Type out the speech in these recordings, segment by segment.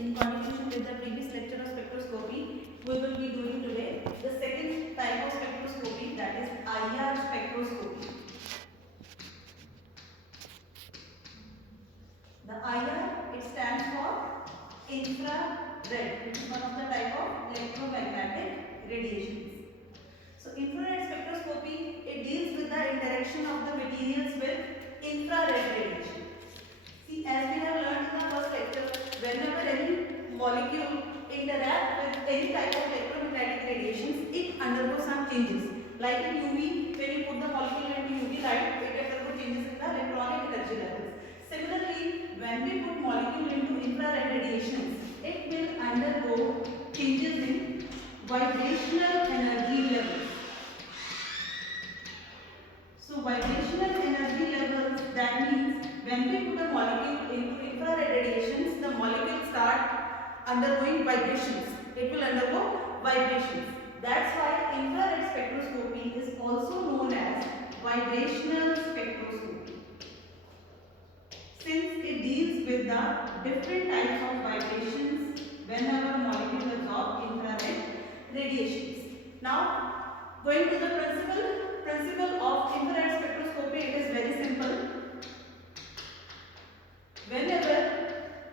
in continuation with the previous lecture of spectroscopy, we will be doing today the second type of spectroscopy, that is IR spectroscopy. The IR, it stands for infrared, which is one of the type of electromagnetic radiations. So infrared spectroscopy, it deals with the interaction of the materials with infrared radiation. See, as we have learned in the first lecture, whenever any molecule interact with any type of electromagnetic radiations, it undergoes some changes. Like in UV, when you put the molecule into UV light, it undergoes changes in the electronic energy levels. Similarly, when we put molecule into infrared radiations, it will undergo changes in vibrational energy levels. So vibrational energy levels, that means when we put a molecule into infrared radiations, the molecule start undergoing vibrations. It will undergo vibrations. That's why infrared spectroscopy is also known as vibrational spectroscopy, since it deals with the different types of vibrations whenever molecules absorb infrared radiations. Now, going to the principle of infrared spectroscopy, it is very simple. Whenever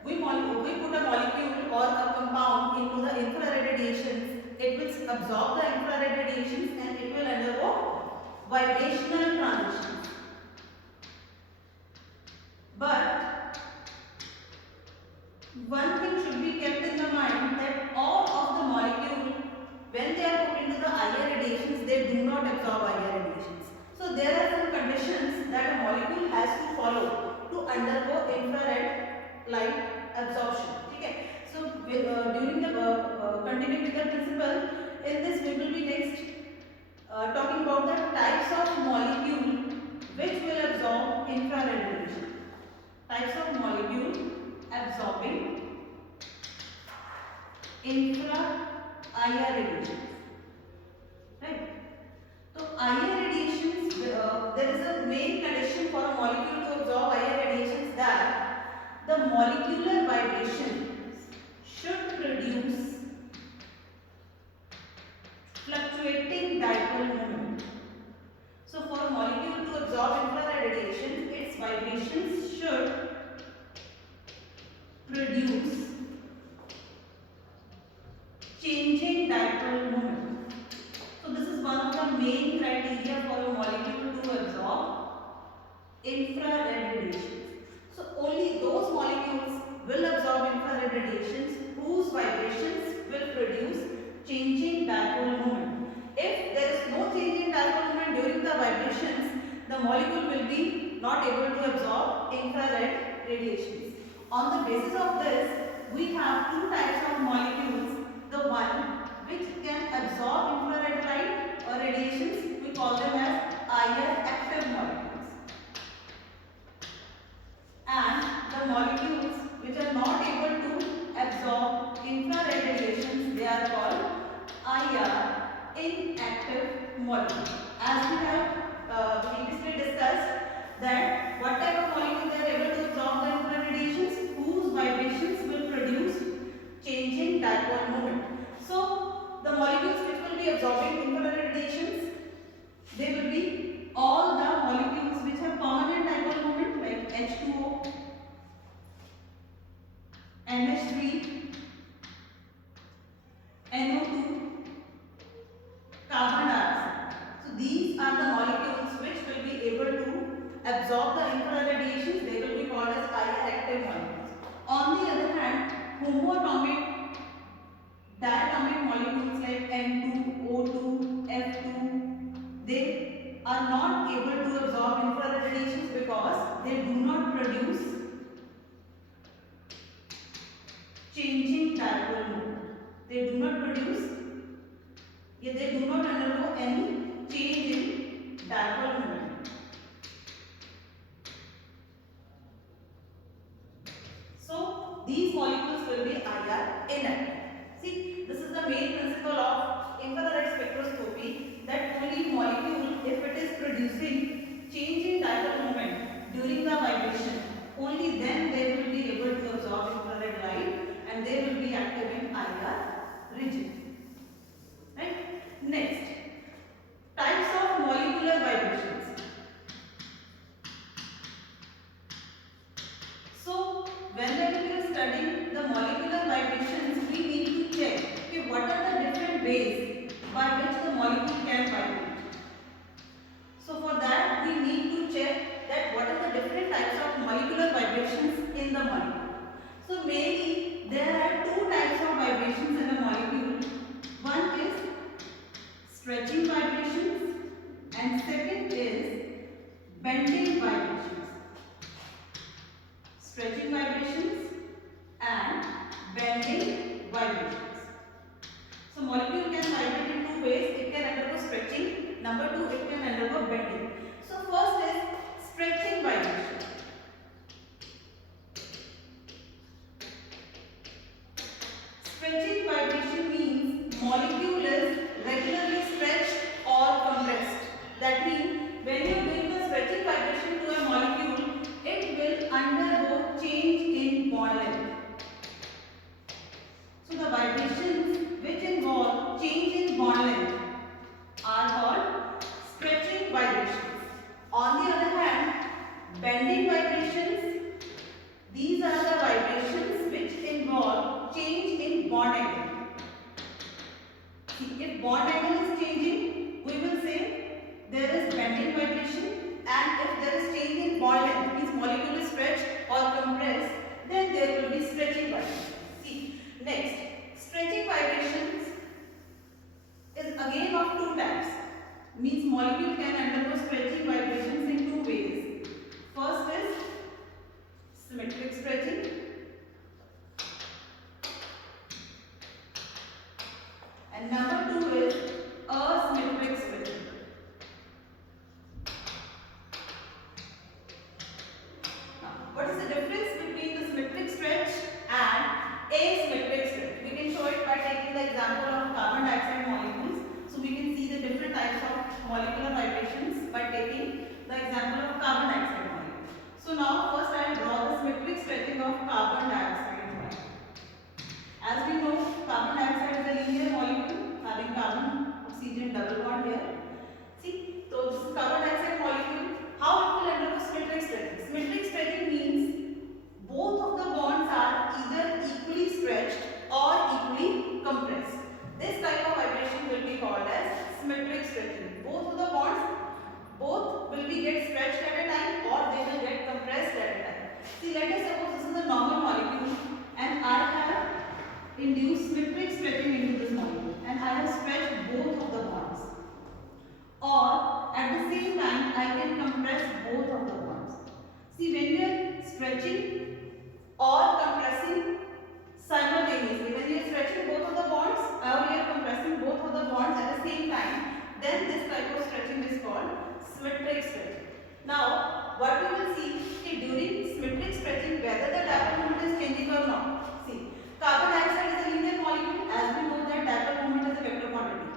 we put a molecule or a compound into the infrared radiations, it will absorb the infrared radiations and it will undergo vibrational transitions. But one thing should be kept in the mind, that all of the molecules, when they are put into the IR radiations, they do not absorb IR radiations. So there are some conditions that a molecule has to follow to undergo infrared light absorption. Okay. So during the continuing with the principle, in this we will be next talking about the types of molecule which will absorb infrared radiation. Types of molecule absorbing infra-IR radiations. Right? So IR radiations, there is a main condition for a molecule to absorb IR radiations, that the molecular vibrations should produce fluctuating dipole moment. So for a molecule to absorb infrared radiation, its vibrations should produce changing dipole moment. So this is one of the main criteria for a molecule to absorb infrared radiations. So only those molecules will absorb infrared radiations whose vibrations will produce changing dipole moment. If there is no change in dipole moment during the vibrations, the molecule will be not able to absorb infrared radiations. On the basis of this, we have two types of molecules. The one which can absorb infrared light or radiations, we call them as IR active molecules. And the molecules which are not able to absorb infrared radiations, they are called IR inactive molecules. As we have previously discussed, that what type of molecule they are able to absorb the infrared radiations, whose vibrations will produce changing dipole moment. So the molecules which will be absorbing infrared radiations, they will be all the molecules which have permanent dipole moment, like H2O, NH3, NO2, carbon dioxide. So these are the molecules which will be able to absorb the infrared radiations. They will be called as IR active molecules. On the other hand, homoatomic, diatomic molecules like N2, O2, F2, they are not able to absorb infrared radiations because they do not produce changing dipole moment. They do not produce, they do not undergo any change in dipole moment. So these molecules will be IR inactive. See, this is the main principle of infrared spectroscopy, that only molecule, if it is producing change in dipole moment during the vibration, only then they will be able to absorb infrared light and they Stretching vibration means molecule is regularly stretched or compressed. That means when you bring the stretching vibration to a molecule, it will undergo change in bond length. So the vibrations which involve change in bond length are called stretching vibrations. On the other hand, bending vibrations, these are the vibrations which involve change in bond angle. See, if bond angle is changing, we will say there is bending vibration, and if there is change in bond length, means molecule is stretched or compressed, then there will be stretching vibrations. See, next, stretching vibrations is again of two types. Means molecule can undergo stretching vibrations in two ways. First is symmetric stretching, and number two is asymmetric stretching. Now, what is the difference between the symmetric stretch and asymmetric stretch? We can show it by taking the example of carbon dioxide molecules. So we can see the different types of molecular vibrations by taking the example of carbon dioxide molecule. So now first I will draw the symmetric stretching of carbon dioxide molecule. As we know, carbon dioxide is a linear molecule having carbon oxygen double bond here. See, so this is carbon dioxide molecule. How it will undergo symmetric stretching? Symmetric stretching means both of the bonds are either equally stretched or equally compressed. This type of vibration will be called as symmetric stretching. Both of the bonds, both will be get stretched at a time or they will get compressed at a time. See, let us suppose this is a normal molecule and I have induced symmetric stretching into this molecule and I have stretched both of the bonds. Or at the same time I can compress both of the bonds. See, when we are stretching or compressing simultaneously, when we are stretching both of the bonds or we are compressing both of the bonds at the same time, then this type of stretching is called symmetric stretching. Now, what we will see during symmetric stretching, whether the dipole moment is changing or not. See, carbon dioxide is a linear molecule. As we know that dipole moment is a vector quantity,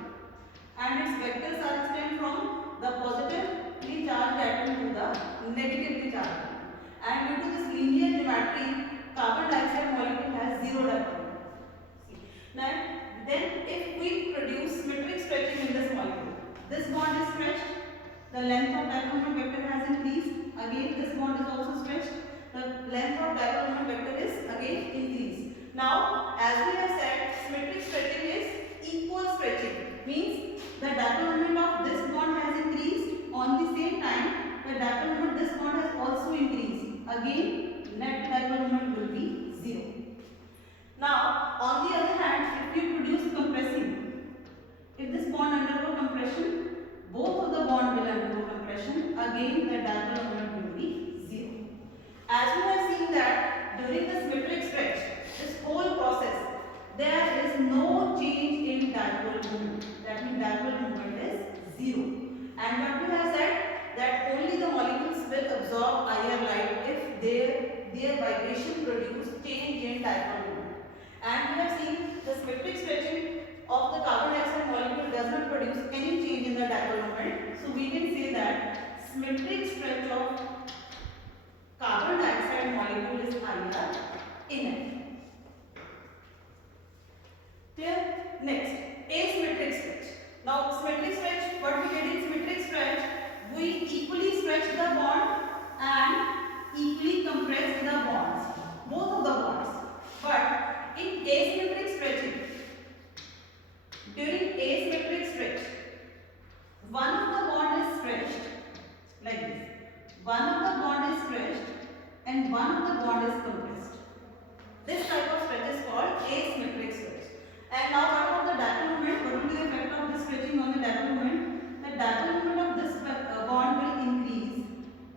and its vectors are extended from the positively charged atom to the negatively charged atom. And due to this linear geometry, carbon dioxide molecule has zero dipole moment. Now, then if we produce symmetric stretching in this molecule, this bond is stretched, the length of dipole moment vector has increased, again this bond is also stretched, the length of dipole moment vector is again increased. Now, as we have said, symmetric stretching is equal stretching, means the dipole moment of this bond has increased, on the same time the dipole moment this bond has also increased, again net dipole moment will be 0. Now, on the other hand, if you produce compressing, if this bond undergo compression, both of the bond will undergo compression, again the dipole moment will be 0. As we have seen that during the symmetric stretch, this whole process, there is no change in dipole moment. That means dipole moment is 0. And what we have said, that only the molecules will absorb IR light if their vibration produce change in dipole moment. And we have seen the symmetric stretching of the carbon dioxide molecule does not produce any change in the dipole moment. So we can say that symmetric stretch of carbon dioxide molecule is IR inert. Clear? Next, asymmetric stretch. Now, symmetric stretch, what we get in symmetric stretch, we equally stretch the bond and equally compress the bonds, both of the bonds. But in asymmetric stretching, during asymmetric stretch, one of the bond is stretched like this. One of the bond is stretched and one of the bond is compressed. This type of stretch is called asymmetric stretch. And now what about the dipole moment? What will be the effect of this stretching on the dipole moment? The dipole moment of this bond will increase,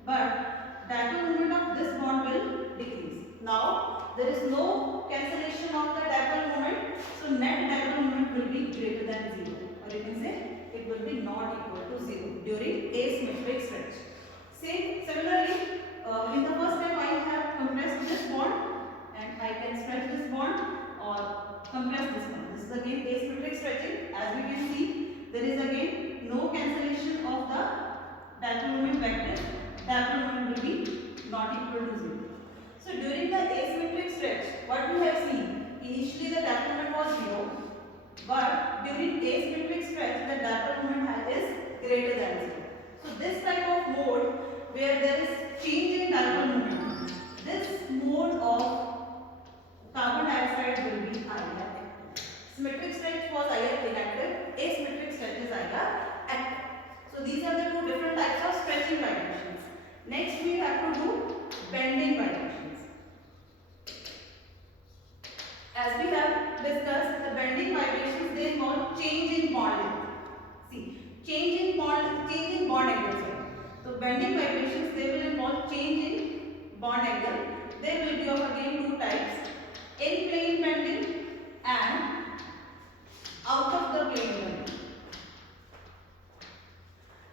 but dipole moment of this bond will decrease. Now there is no cancellation of the dipole moment, so net dipole moment will be greater than 0, or you can say it will be not equal to 0 during asymmetric stretch. Similarly, in the first step I have compressed this bond and I can stretch this bond or compress Next we have to do bending vibrations. As we have discussed, the bending vibrations, they involve change in bond length. See, change in bond angle. Sorry. So bending vibrations, they will involve change in bond angle. They will be of again two types: in plane bending and out of the plane bending.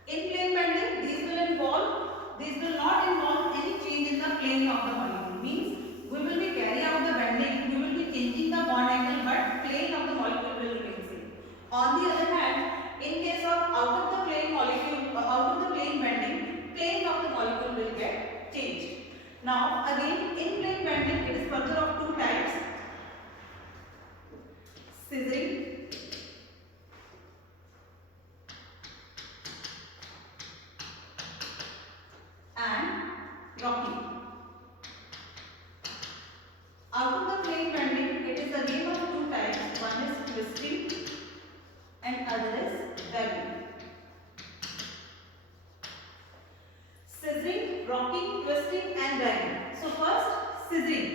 In plane bending, these will not involve any change in the plane of the molecule. Means we will be carrying out the bending, we will be changing the bond angle, but plane of the molecule will remain same. On the other hand, in case of out of the plane molecule, out of the plane bending, plane of the molecule will get changed. Now again, in plane bending, it is further of two types: scissoring and rocking. Out of the plane bending, it is again of two types. One is twisting and other is wagging. Scissoring, rocking, twisting and wagging. So first, scissoring.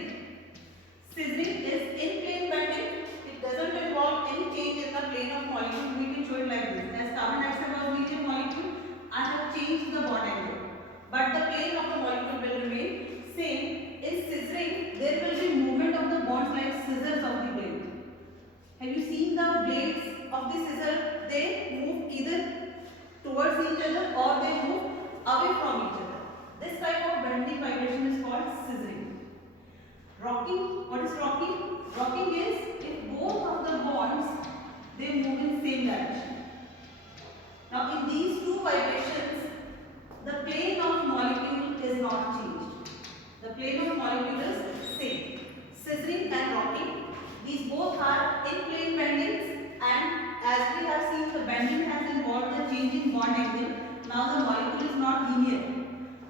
Scissoring is in plane bending. It doesn't involve any change in the plane of molecule. We can show it like this. As carbon dioxide was medium molecule, I have changed the bond angle, but the plane of the molecule will remain same. In scissoring, there will be movement of the bonds like scissors of the blade. Have you seen the blades of the scissor? They move either towards each other or they move away from each other. This type of bending vibration is called scissoring. Rocking, what is rocking? Rocking is if both of the bonds, they move in same direction. Now in these two vibrations, the plane of molecule is not changed. The plane of molecule is same. Scissoring and rocking, these both are in plane bendings, and as we have seen, the bending has involved the change in bond angle. Now the molecule is not linear.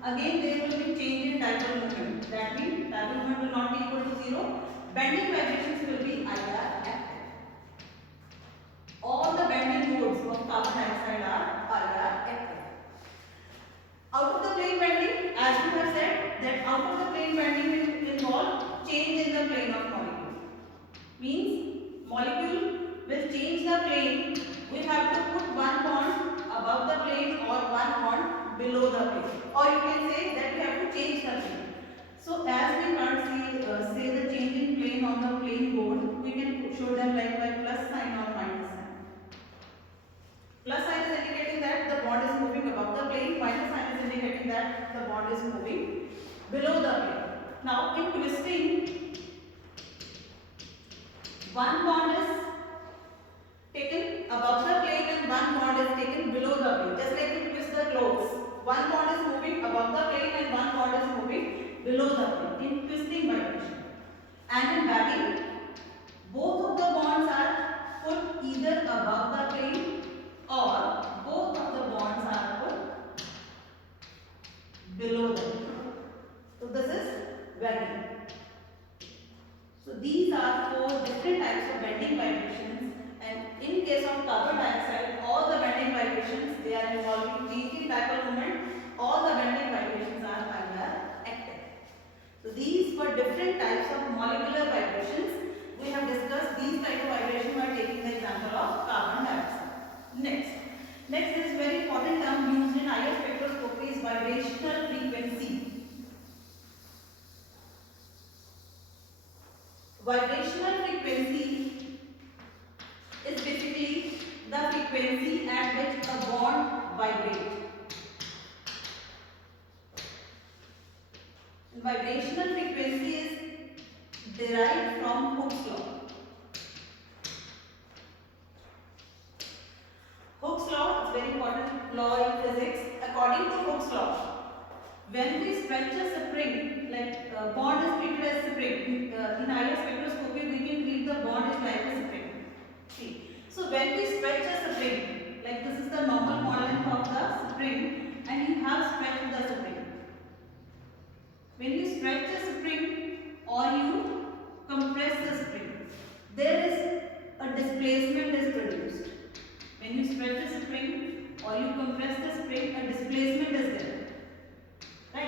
Again there will be change in dipole moment. That means dipole moment will not be equal to 0. Bending vibrations will be IR active. All the bending modes of carbon dioxide are IR active. Out of the plane bending, as we have said, that out of the plane bending will involve change in the plane of molecule. Means molecule will change the plane. We have to put one bond above the plane or one bond below the plane. Or you can say that we have to change the plane. So as we can't say the change in plane on the plane board, we can show them like by plus sign or minus sign. Plus sign is indicating that the bond is moving above the plane. Minus sign is indicating that the bond is moving below the plane. Now in twisting, one bond is taken above the plane and one bond is taken below the plane. Just like you twist the clothes, one bond is moving above the plane and one bond is moving below the plane in twisting vibration. And in wagging, both of the bonds are put either above the plane or both of the bonds are put below the plane. So this is wagging. So these are four different types of bending vibrations, and in case of carbon dioxide, all the bending vibrations, they are involving change in dipole moment. All the bending vibrations are active. So these were different types of molecular vibrations. We have discussed these type of vibrations by taking the example of carbon dioxide. Next is very important term used in IR spectroscopy is vibrational frequency. Vibrational frequency is basically the frequency at which a bond vibrates. Vibrational frequency is derived from Hooke's law. Hooke's law is very important law in physics. According to Hooke's law, when we stretch a spring, like bond is treated as spring. In IR spectroscopy, we can treat the bond as like a spring. See, so when we stretch a spring, like this is the normal bond length of the spring, and you have stretched the spring. When you stretch a spring or you compress the spring, there is a displacement is produced. When you stretch a spring or you compress the spring, a displacement is there. Right?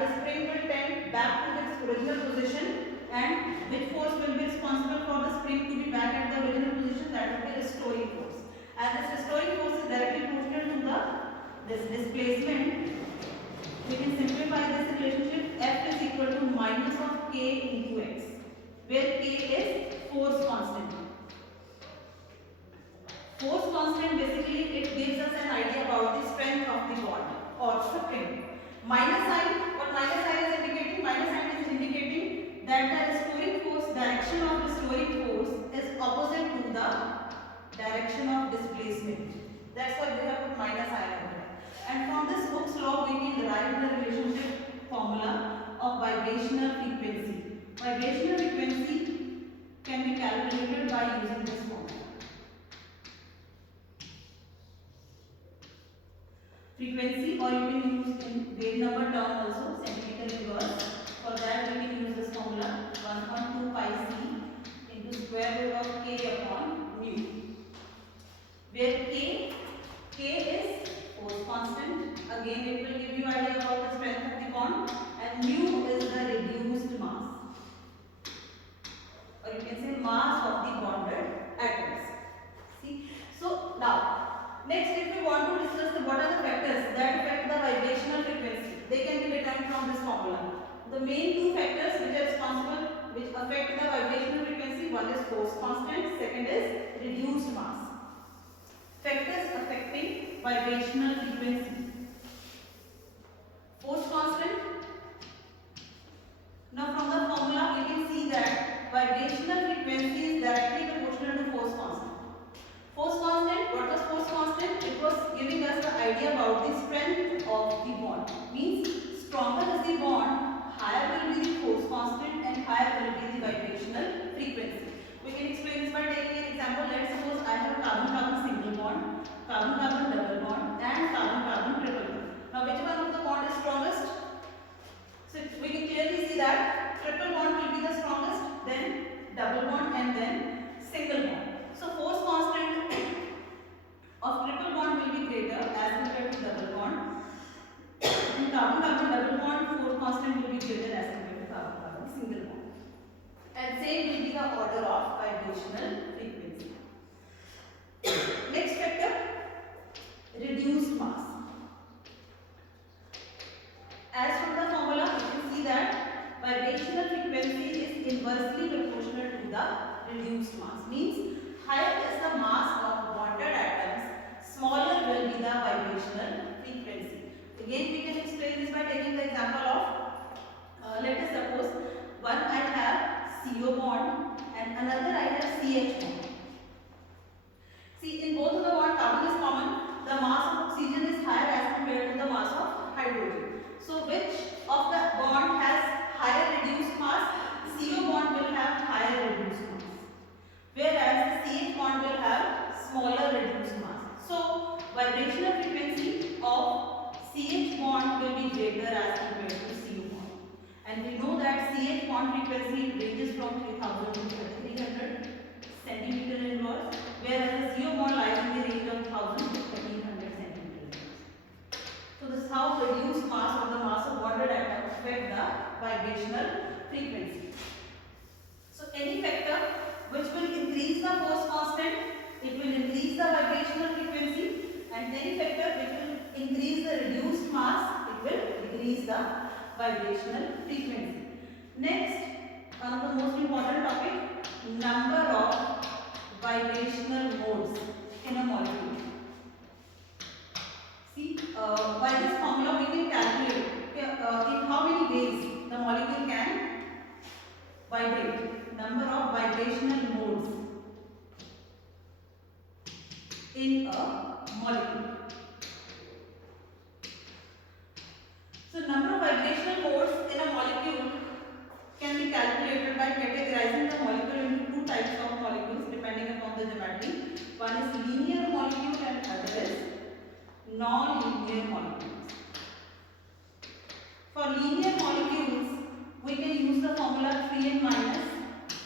the spring will tend back to its original position, and which force will be responsible for the spring to be back at the original position? That will be restoring force. And this restoring force is directly proportional to this displacement. We can simplify this relationship. F is equal to minus of k into x, where k is force constant. Force constant, basically it gives us an idea about the strength of the bond or spring. Minus sign, what minus sign is indicating? Minus sign is indicating that the restoring force, direction of restoring force is opposite to the direction of displacement. That's why we have put minus sign over there. And from this Hooke's law, we can derive the relationship formula of vibrational frequency. Vibrational frequency can be calculated by using this formula. Frequency, or you can use in wave number term also, centimeter inverse. For that we can use this formula 1.2 pi c into square root of k upon mu, where k is force constant. Again it will give you idea about the strength of the bond, and mu is the reduced mass, or you can say mass of the bonded atoms. See, so now next, if we want to discuss what are the factors that affect the vibrational frequency, they can be determined from this formula. The main two factors which are responsible, which affect the vibrational frequency, one is force constant, second is reduced mass. Factors affecting vibrational frequency. Force constant. Now from the formula we can see that vibrational frequency is directly proportional to force constant. Force constant, what was force constant? It was giving us the idea about the strength of the bond. Means stronger is the bond, higher will be the force constant and higher will be the vibrational frequency. We can explain this by taking an example. Let's suppose I have carbon-carbon single bond, carbon-carbon double bond and carbon-carbon triple bond. Now which one of the bond is strongest? So we can clearly see that triple bond will be the strongest, then double bond and then single bond. So force constant of triple bond will be greater as compared to double bond. In carbon-carbon double bond, force constant will be greater as compared to carbon-carbon single bond. And same will be the order of vibrational frequency. Next factor, reduced mass. As from the formula, you can see that vibrational frequency is inversely proportional to the reduced mass. Means higher is the mass of bonded atoms, smaller will be the vibrational frequency. Again, we can explain this by taking the example of, let us suppose one I have CO bond and another I have CH bond. See, in both of the bond, carbon is common. The mass of oxygen is higher as compared to the mass of hydrogen. So, which of the bond has higher reduced mass? CO bond will have higher reduced mass, whereas the CH bond will have smaller reduced mass. So, vibrational frequency of CH bond will be greater as compared to CO bond. And we know that CH bond frequency ranges from 3000 to 3300 centimeter inverse, whereas the CO bond lies in the range of 1000 to 1300 centimeter inverse. So, this is how reduced mass or the mass of bonded atoms affect the vibrational frequency. So, any factor which will increase the force constant, it will increase the vibrational frequency, and any factor which will increase the reduced mass, it will decrease the vibrational frequency. Next, one of the most important topic, number of vibrational modes in a molecule. See, by this formula we can calculate in how many ways the molecule can vibrate. Number of vibrational modes in a molecule. So, number of vibrational modes in a molecule can be calculated by categorizing the molecule into two types of molecules depending upon the geometry. One is linear molecule and other is non-linear molecules. For linear molecules, we can use the formula 3n minus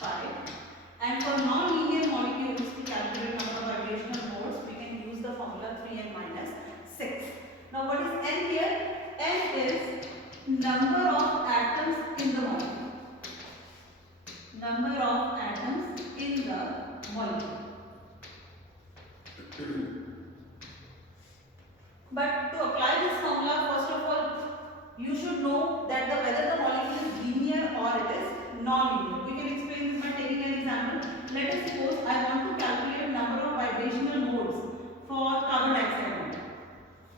5, and for non-linear molecules to calculate number of vibrational modes, we can use the formula 3n minus number of atoms in the molecule. But to apply this formula, first of all, you should know that whether the molecule is linear or it is non-linear. We can explain this by taking an example. Let us suppose I want to calculate number of vibrational modes for carbon dioxide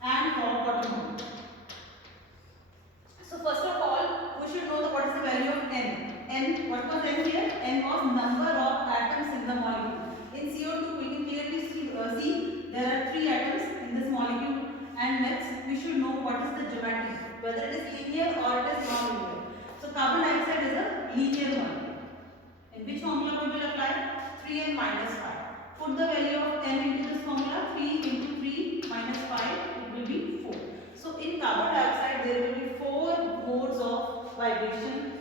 and for water molecule. So first of all, we should know what is the value of n. N, what was n here? N was number of atoms in the molecule. In CO2, we can clearly see there are 3 atoms in this molecule. And next, we should know what is the geometry, whether it is linear or it is non-linear. So carbon dioxide is a linear molecule. In which formula we will apply? 3n minus 5. Put the value of n into this formula. 3 into 3 minus 5, it will be 4. So in carbon dioxide, there will be 4 modes of vibration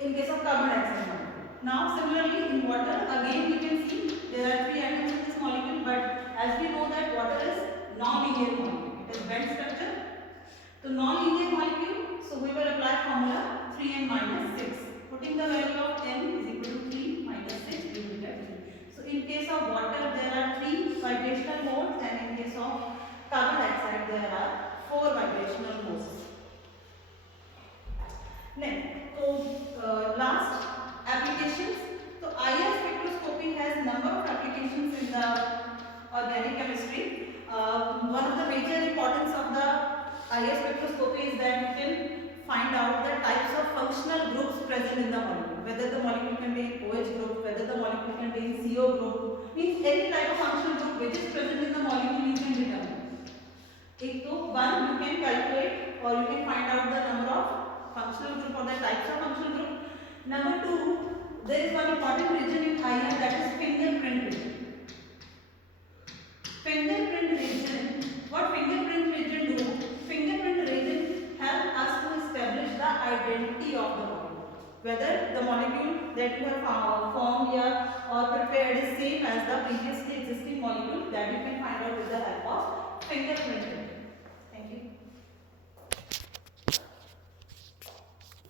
in case of carbon dioxide molecule. Now similarly in water, again we can see there are 3 atoms in this molecule, but as we know that water is non-linear molecule. It is bent structure. So non-linear molecule, so we will apply formula 3n minus 6. Putting the value of n is equal to 3 minus 6, we will get 3. So in case of water, there are 3 vibrational modes, and in case of carbon dioxide, there are 4 vibrational modes. Next, so last applications. So IR spectroscopy has number of applications in the organic chemistry. One of the major importance of the IR spectroscopy is that you can find out the types of functional groups present in the molecule. Whether the molecule contains OH group, whether the molecule contains CO group, means any type of functional group which is present in the molecule you can determine. So one, you can calculate or you can find out the number of functional group or the types of functional group. Number 2, there is one important region in IR, that is fingerprint region. Fingerprint region, what fingerprint region do? Fingerprint region help us to establish the identity of the molecule. Whether the molecule that you have formed here or prepared is same as the previously existing molecule, that you can find out with the help of fingerprint.